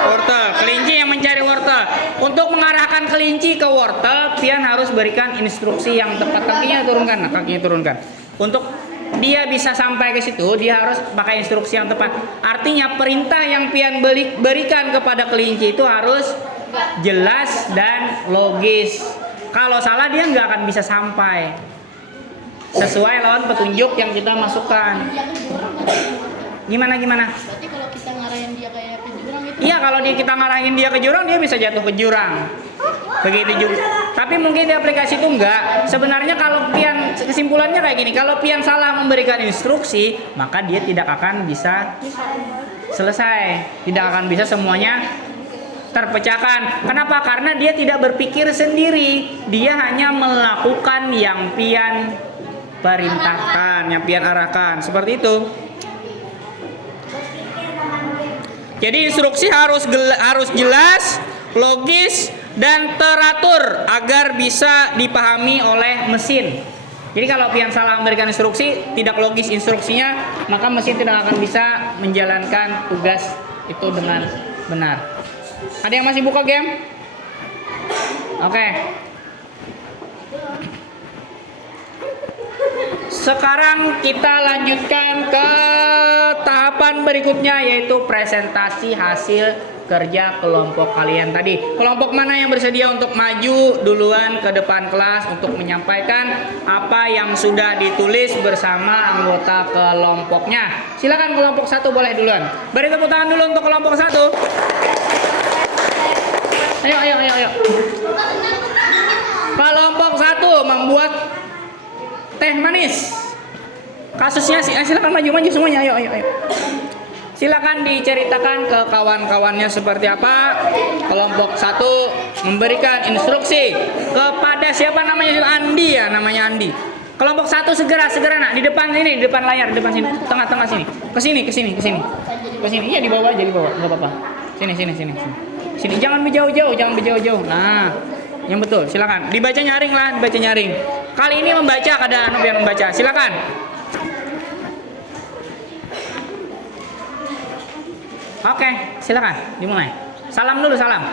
wortel. Kelinci yang mencari wortel. Untuk mengarahkan kelinci ke wortel, pian harus berikan instruksi yang tepat. Kakinya turunkan. Untuk dia bisa sampai ke situ, dia harus pakai instruksi yang tepat. Artinya perintah yang pian berikan kepada kelinci itu harus jelas dan logis. Kalau salah dia nggak akan bisa sampai sesuai lawan petunjuk yang kita masukkan. Gimana? Berarti kalau kita ngarahin dia kayak ke jurang itu. Iya, kalau kita ngarahin dia ke jurang, dia bisa jatuh ke jurang. Begitu juga. Tapi mungkin di aplikasi itu enggak. Sebenarnya kalau pian, kesimpulannya kayak gini, kalau pian salah memberikan instruksi, maka dia tidak akan bisa selesai. Tidak akan bisa semuanya terpecahkan. Kenapa? Karena dia tidak berpikir sendiri. Dia hanya melakukan yang pian perintahkan, yang pian arahkan. Seperti itu. Jadi instruksi harus jelas, logis, dan teratur agar bisa dipahami oleh mesin. Jadi kalau pian salah memberikan instruksi, tidak logis instruksinya, maka mesin tidak akan bisa menjalankan tugas itu dengan benar. Ada yang masih buka game? Oke. Sekarang kita lanjutkan ke tahapan berikutnya, yaitu presentasi hasil kerja kelompok kalian tadi. Kelompok mana yang bersedia untuk maju duluan ke depan kelas untuk menyampaikan apa yang sudah ditulis bersama anggota kelompoknya? Silakan kelompok 1 boleh duluan. Beri tepuk tangan dulu untuk kelompok 1. Ayo. Kelompok 1 membuat teh manis. Kasusnya silakan maju semuanya. Ayo. Silakan diceritakan ke kawan-kawannya seperti apa. Kelompok 1 memberikan instruksi kepada siapa namanya? Andi ya, namanya Andi. Kelompok 1 segera nak di depan ini, di depan layar, di depan sini, tengah-tengah sini. Ke sini. Iya, dibawa aja, enggak apa-apa. Sini. Sini, jangan berjauh-jauh. Nah, yang betul, silakan. Dibaca nyaring. Kali ini membaca, ada anu yang membaca. Silakan. Oke, silakan dimulai. Salam dulu, salam.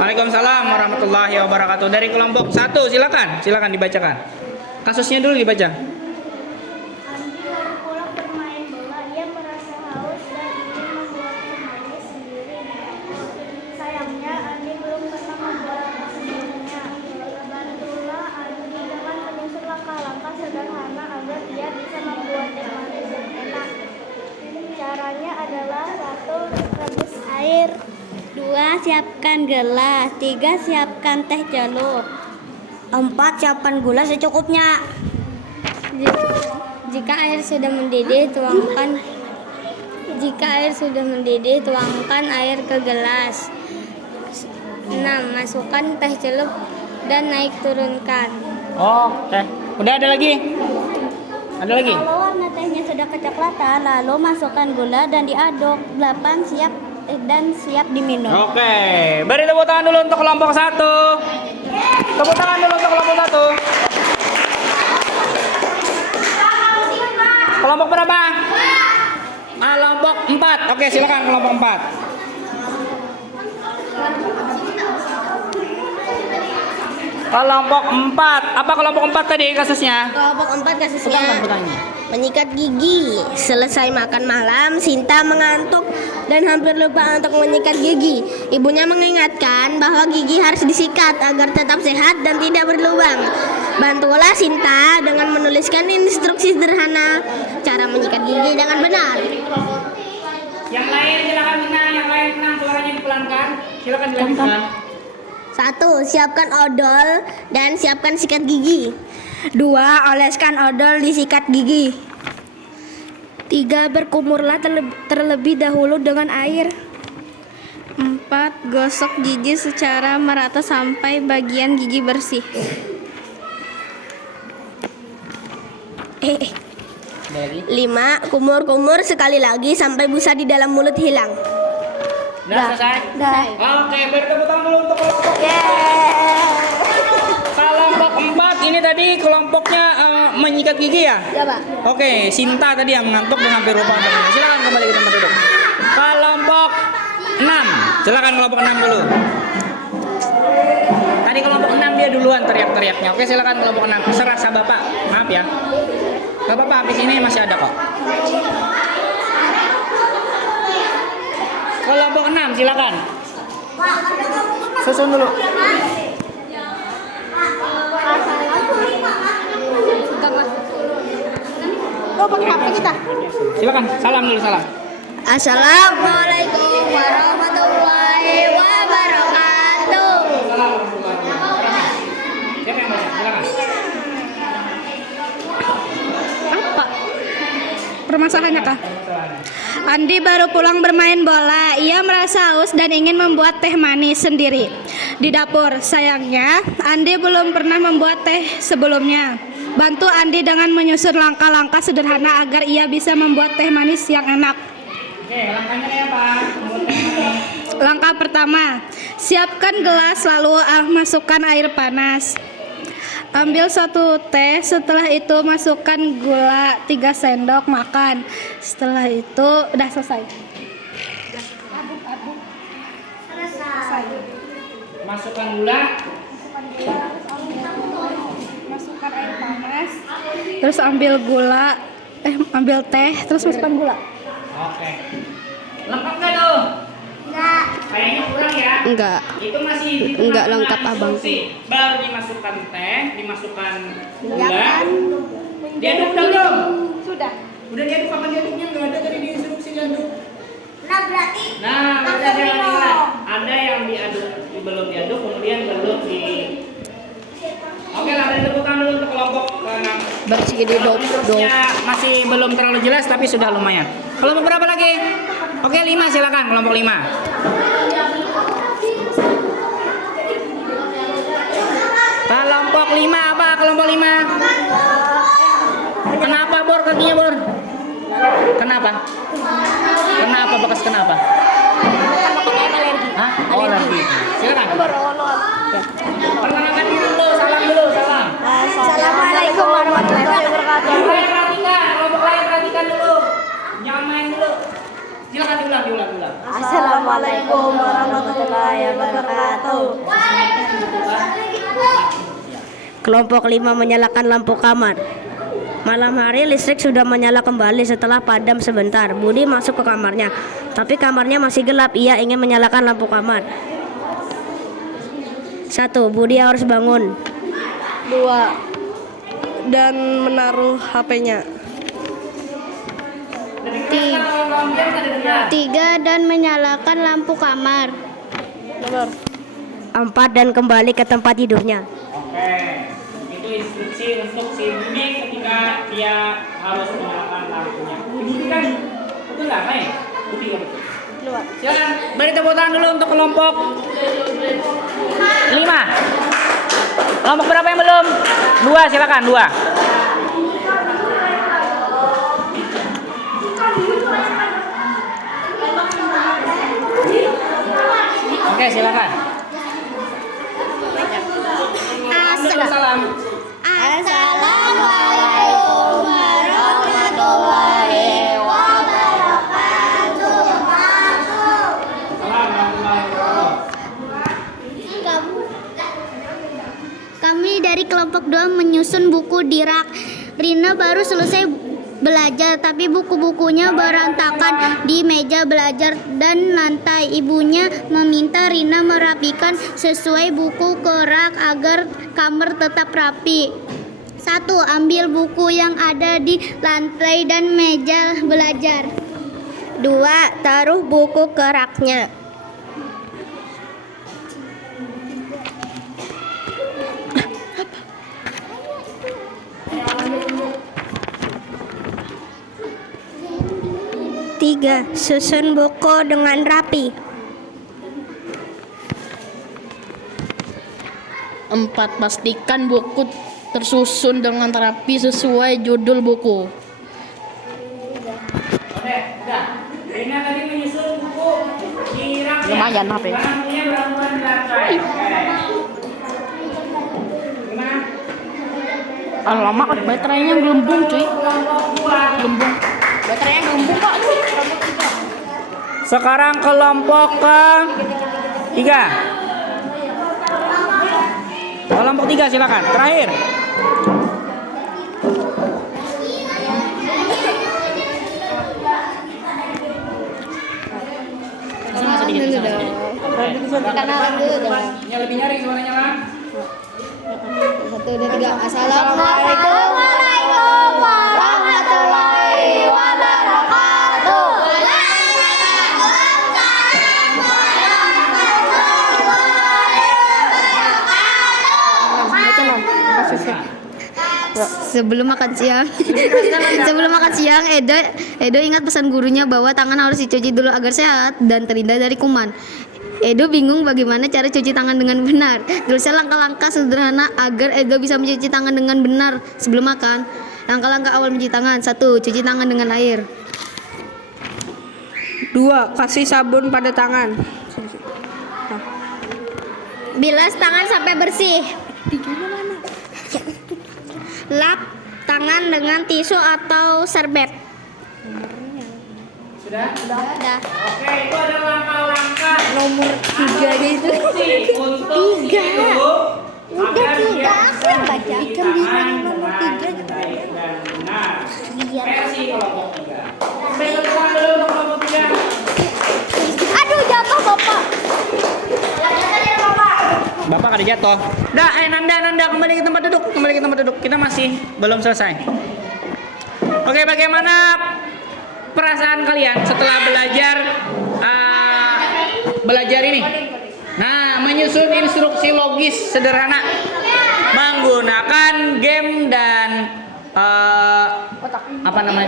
Waalaikumsalam warahmatullahi wabarakatuh. Dari kelompok 1 silakan dibacakan. Kasusnya dulu dibaca. Andi baru pulang bermain bola. Ia merasa haus dan ingin membuat teh manis sendiri di dapur. Sayangnya Andi belum pernah membuat sebelumnya. Bantulah Andi dengan menyusun langkah-langkah sederhana agar dia bisa membuat teh manis yang enak. Caranya adalah 1. Rebus air. 2. Siapkan gelas. 3. Siapkan teh celup. 4. Siapkan gula secukupnya. Jika air sudah mendidih, tuangkan air ke gelas. 6. Masukkan teh celup dan naik turunkan. Oke. Udah ada lagi? Ada lagi? Kalau warna tehnya sudah kecoklatan, lalu masukkan gula dan diaduk. 8. Siap diminum. Oke. Beri tepuk tangan dulu untuk kelompok 1. Tepuk tangan dulu untuk kelompok 1. Kelompok berapa? Kelompok 4. Oke, silakan kelompok 4. Kelompok 4. Apa kelompok 4 tadi kasusnya? Kelompok 4 kasusnya menyikat gigi. Selesai makan malam, Sinta mengantuk dan hampir lupa untuk menyikat gigi. Ibunya mengingatkan bahwa gigi harus disikat agar tetap sehat dan tidak berlubang. Bantulah Sinta dengan menuliskan instruksi sederhana cara menyikat gigi dengan benar. Yang lain silakan menang, suaranya dipelankan. Silakan dilanjutkan. 1. Siapkan odol dan siapkan sikat gigi. 2. Oleskan odol di sikat gigi. 3. Berkumurlah terlebih dahulu dengan air. 4. Gosok gigi secara merata sampai bagian gigi bersih. 5. Kumur-kumur sekali lagi sampai busa di dalam mulut hilang. Udah selesai? Oke, beri tepuk tangan dulu untuk kelompok. Kelompok 4 ini tadi kelompoknya menyikat gigi ya? Ya, Pak. Oke, Sinta tadi yang mengantuk dan hampir lupa. Silakan kembali ke tempat duduk. Kelompok 6. Silakan kelompok 6 dulu. Tadi kelompok 6 dia duluan teriak-teriaknya. Oke, silakan kelompok 6. Serasa Bapak. Maaf ya. Gak apa-apa, habis ini masih ada kok. Kelompok 6, silakan. Susun dulu. Pakai HP kita. Silakan, salam dulu, salam. Assalamualaikum warahmatullahi wabarakatuh. Siapa yang baca? Silakan. Apa? Permasalahannya kah? Andi baru pulang bermain bola. Ia merasa haus dan ingin membuat teh manis sendiri. di dapur. Sayangnya, Andi belum pernah membuat teh sebelumnya. Bantu Andi dengan menyusun langkah-langkah sederhana agar ia bisa membuat teh manis yang enak. Oke, langkahnya ya Pak. Membuat teh manis. Langkah pertama, siapkan gelas lalu masukkan air panas. Ambil 1 teh, setelah itu masukkan gula 3 sendok makan. Setelah itu udah selesai. Masukkan gula. Masukkan air panas. Terus ambil ambil teh, terus masukkan gula. Oke. Lengkap nggak tuh? Enggak. Kayaknya kurang ya. Enggak. Itu masih Enggak diturunkan lengkap, Abang. instruksi. Baru dimasukkan teh, dimasukkan Ya gula. kan? Diaduk udah belum? Sudah. Udah diaduk, kapan diaduknya? Nggak ada tadi di instruksi diaduk. Nah, berarti Nah, udah jalan. Ada yang diaduk, belum diaduk, kemudian belum di. Oke lah, dari tepukan dulu untuk kelompok keenam. Bersih di Instruksinya masih belum terlalu jelas, tapi sudah lumayan. Kelompok berapa lagi? Oke, 5 silakan, kelompok 5. Kelompok 5 apa? Kelompok 5. Kenapa Bor kakinya Bor? Kenapa? Kenapa bekas kenapa? Hah? Oh, alergi. Silakan. Perkenalkan diri dulu, salam dulu, salam. Assalamualaikum warahmatullahi wabarakatuh. Kelompok lain perhatikan, kelompok lain perhatikan dulu. Jangan main dulu. Silakan diulang. Assalamualaikum warahmatullahi wabarakatuh. Kelompok 5 menyalakan lampu kamar. Malam hari listrik sudah menyala kembali setelah padam sebentar. Budi masuk ke kamarnya, tapi kamarnya masih gelap. Ia ingin menyalakan lampu kamar. 1. Budi harus bangun. 2. Dan menaruh HP-nya. 3 dan menyalakan lampu kamar. 4. Dan kembali ke tempat tidurnya. Oke. Itu instruksi untuk si Budi ketika dia harus menyalakan lampunya. Budi kan betul nggak main? Budi kan betul. Silakan beri tepuk tangan dulu untuk kelompok 5. Kelompok berapa yang belum? 2 silakan 2. Oke silakan. Salam. Assalamualaikum warahmatullahi wabarakatuh. Kami dari kelompok 2 menyusun buku di rak. Rina baru selesai belajar, tapi buku-bukunya berantakan di meja belajar dan lantai. Ibunya meminta Rina merapikan sesuai buku ke rak agar kamar tetap rapi. 1. Ambil buku yang ada di lantai dan meja belajar. 2. Taruh buku ke raknya. 3. Susun buku dengan rapi. 4. Pastikan buku tersusun dengan rapi sesuai judul buku. Oke, udah. Rina tadi menyusun buku di rak. Lumayan, HP. Lampunya berangkulan di lantai. Gimana? Alamak, baterainya gelembung cuy. Kelompok 2. Gelembung. Baterainya gelembung pak. Sekarang kelompok ke 3. Kelompok 3 silakan. Terakhir. Yang lebih nyaring suaranya lah. 1, 2, 3. Assalamualaikum warahmatullahi wabarakatuh. Sebelum makan siang, Edo ingat pesan gurunya bahwa tangan harus dicuci dulu agar sehat dan terhindar dari kuman. Edo bingung bagaimana cara cuci tangan dengan benar. Tulisnya langkah-langkah sederhana agar Edo bisa mencuci tangan dengan benar sebelum makan. Langkah-langkah awal mencuci tangan. 1. Cuci tangan dengan air. 2. Kasih sabun pada tangan. Bilas tangan sampai bersih. Lap tangan dengan tisu atau serbet. Sudah? Udah. Oke, itu ada langkah-langkah Nomor 3 itu. untuk itu agar dia bisa baca. mencuci Ikan bilang tangan nomor dengan 3 juga. baik dan benar. Iya. Versi kelompok 3. Tepuk tangan dulu untuk kelompok 3. Aduh, jatuh Bapak. Bapak ada jatuh. Dah, Nanda kembali ke tempat duduk. Kita masih belum selesai. Oke, bagaimana perasaan kalian setelah belajar ini? Nah, menyusun instruksi logis sederhana menggunakan game dan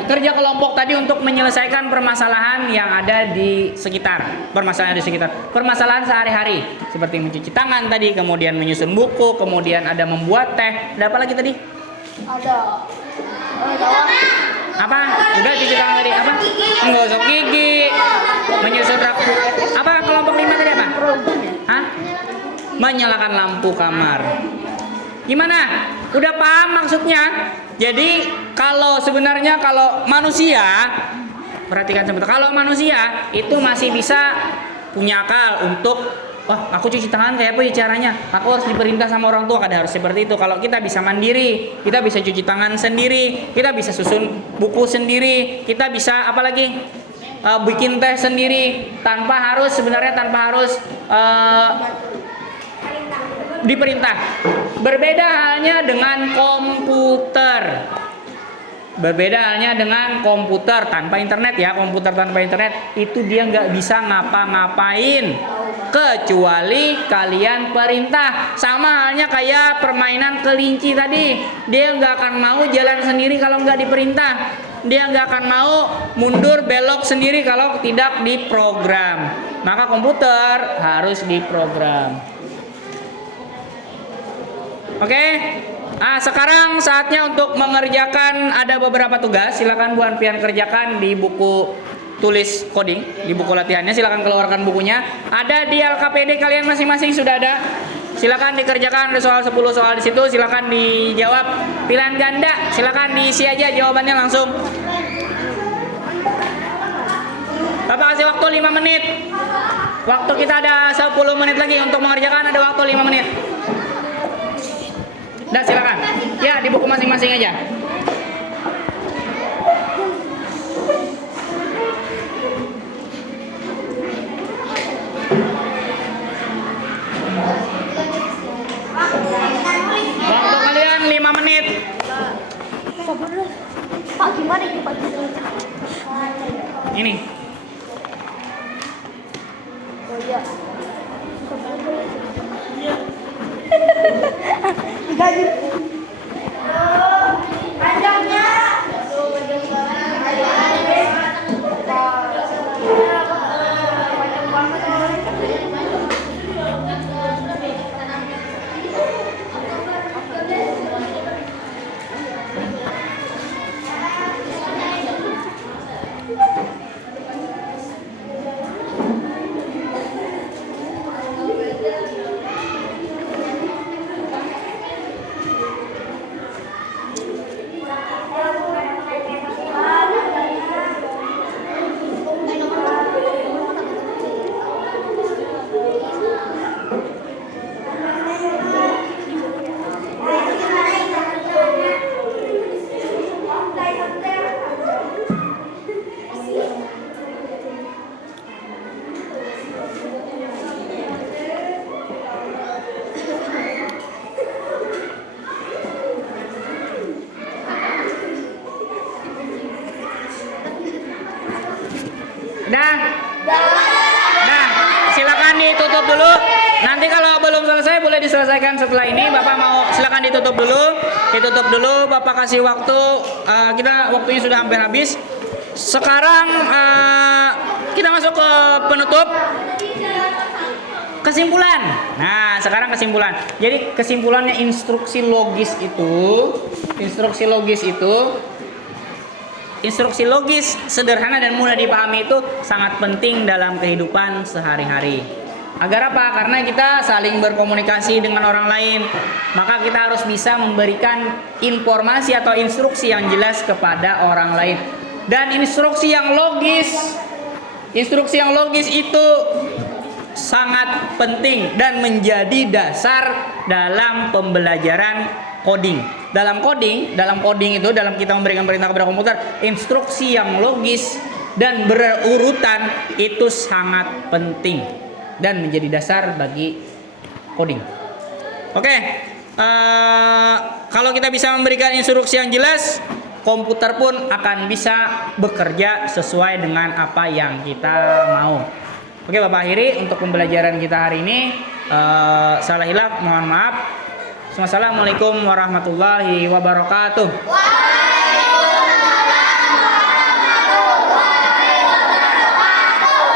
kerja kelompok tadi untuk menyelesaikan permasalahan yang ada di sekitar, permasalahan sehari-hari seperti mencuci tangan tadi, kemudian menyusun buku, kemudian ada membuat teh. Ada apa lagi tadi? Apa? Udah cuci tangan tadi. Apa? Menggosok gigi, menyusun rapi. Apa kelompok 5 tadi apa? Hah? Menyalakan lampu kamar. Gimana? Udah paham maksudnya? Jadi kalau manusia, perhatikan sebentar. Kalau manusia itu masih bisa punya akal untuk, wah, aku cuci tangan kayak apa ya caranya? Aku harus diperintah sama orang tua, kadang harus seperti itu. Kalau kita bisa mandiri, kita bisa cuci tangan sendiri, kita bisa susun buku sendiri, kita bisa apalagi bikin teh sendiri tanpa harus diperintah. Berbeda halnya dengan komputer. Tanpa internet ya. Komputer tanpa internet itu dia nggak bisa ngapa-ngapain kecuali kalian perintah. Sama halnya kayak permainan kelinci tadi. Dia nggak akan mau jalan sendiri kalau nggak diperintah. Dia nggak akan mau mundur belok sendiri kalau tidak diprogram. Maka komputer harus diprogram. Oke, sekarang saatnya untuk mengerjakan ada beberapa tugas. Silakan Bu Anfian kerjakan di buku tulis coding, di buku latihannya. Silakan keluarkan bukunya. Ada di LKPD kalian masing-masing sudah ada. Silakan dikerjakan, ada soal 10 soal di situ. Silakan dijawab. Pilihan ganda, silakan diisi aja jawabannya langsung. Bapak kasih waktu 5 menit. Waktu kita ada 10 menit lagi untuk mengerjakan, ada waktu 5 menit. Dah, silakan. Ya, di buku masing-masing aja. Waktu kalian 5 menit. Pak, gimana ini Pak? Ini. Oh iya. Panjangnya. Dah. Silakan ditutup dulu. Nanti kalau belum selesai boleh diselesaikan setelah ini. Bapak mau silakan ditutup dulu. Bapak kasih waktu. Kita waktunya sudah hampir habis. Sekarang kita masuk ke penutup. Kesimpulan. Nah, sekarang kesimpulan. Jadi kesimpulannya instruksi logis sederhana dan mudah dipahami itu sangat penting dalam kehidupan sehari-hari. Agar apa? Karena kita saling berkomunikasi dengan orang lain, maka kita harus bisa memberikan informasi atau instruksi yang jelas kepada orang lain. Dan instruksi yang logis itu sangat penting dan menjadi dasar dalam pembelajaran coding. Dalam coding itu, dalam kita memberikan perintah kepada komputer, instruksi yang logis dan berurutan itu sangat penting dan menjadi dasar bagi coding. Oke, kalau kita bisa memberikan instruksi yang jelas, komputer pun akan bisa bekerja sesuai dengan apa yang kita mau. Oke, Bapak akhiri untuk pembelajaran kita hari ini. Salah hilaf mohon maaf. Wassalamualaikum warahmatullahi wabarakatuh.